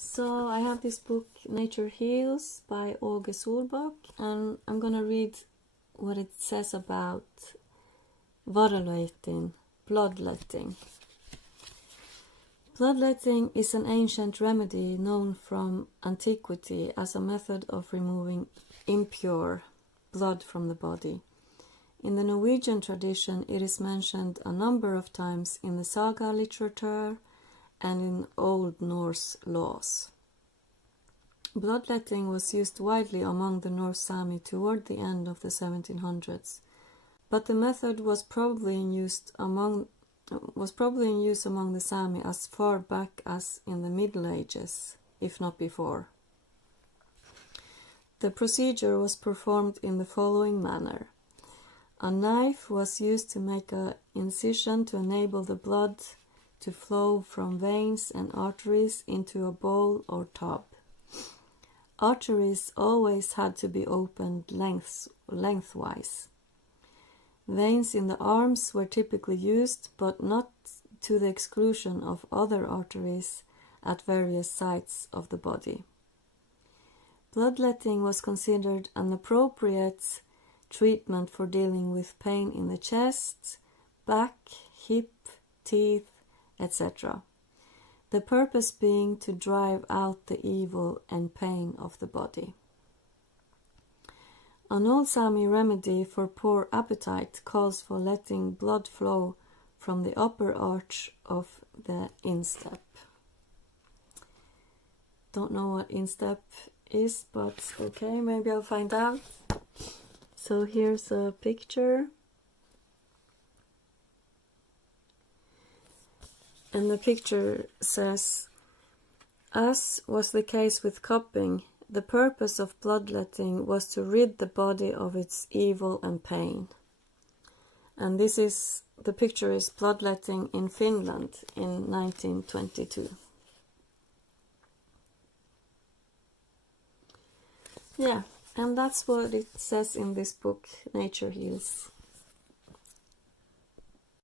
So I have this book, Nature Heals by Aage Solbakk, and I'm gonna read what it says about bloodletting. Bloodletting is an ancient remedy known from antiquity as a method of removing impure blood from the body. In the Norwegian tradition, it is mentioned a number of times in the saga literature and in Old Norse laws. Bloodletting was used widely among the North Sami toward the end of the 1700s, but the method was probably in use among the Sami as far back as in the Middle Ages, if not before. The procedure was performed in the following manner. A knife was used to make an incision to enable the blood to flow from veins and arteries into a bowl or tub. Arteries always had to be opened lengthwise. Veins in the arms were typically used, but not to the exclusion of other arteries at various sites of the body. Bloodletting was considered an appropriate treatment for dealing with pain in the chest, back, hip, teeth, etc. The purpose being to drive out the evil and pain of the body. An old Sami remedy for poor appetite calls for letting blood flow from the upper arch of the instep. Don't know what instep is, but okay, maybe I'll find out. So here's a picture. And the picture says, as was the case with cupping, the purpose of bloodletting was to rid the body of its evil and pain. And the picture is bloodletting in Finland in 1922. Yeah, and that's what it says in this book, Nature Heals.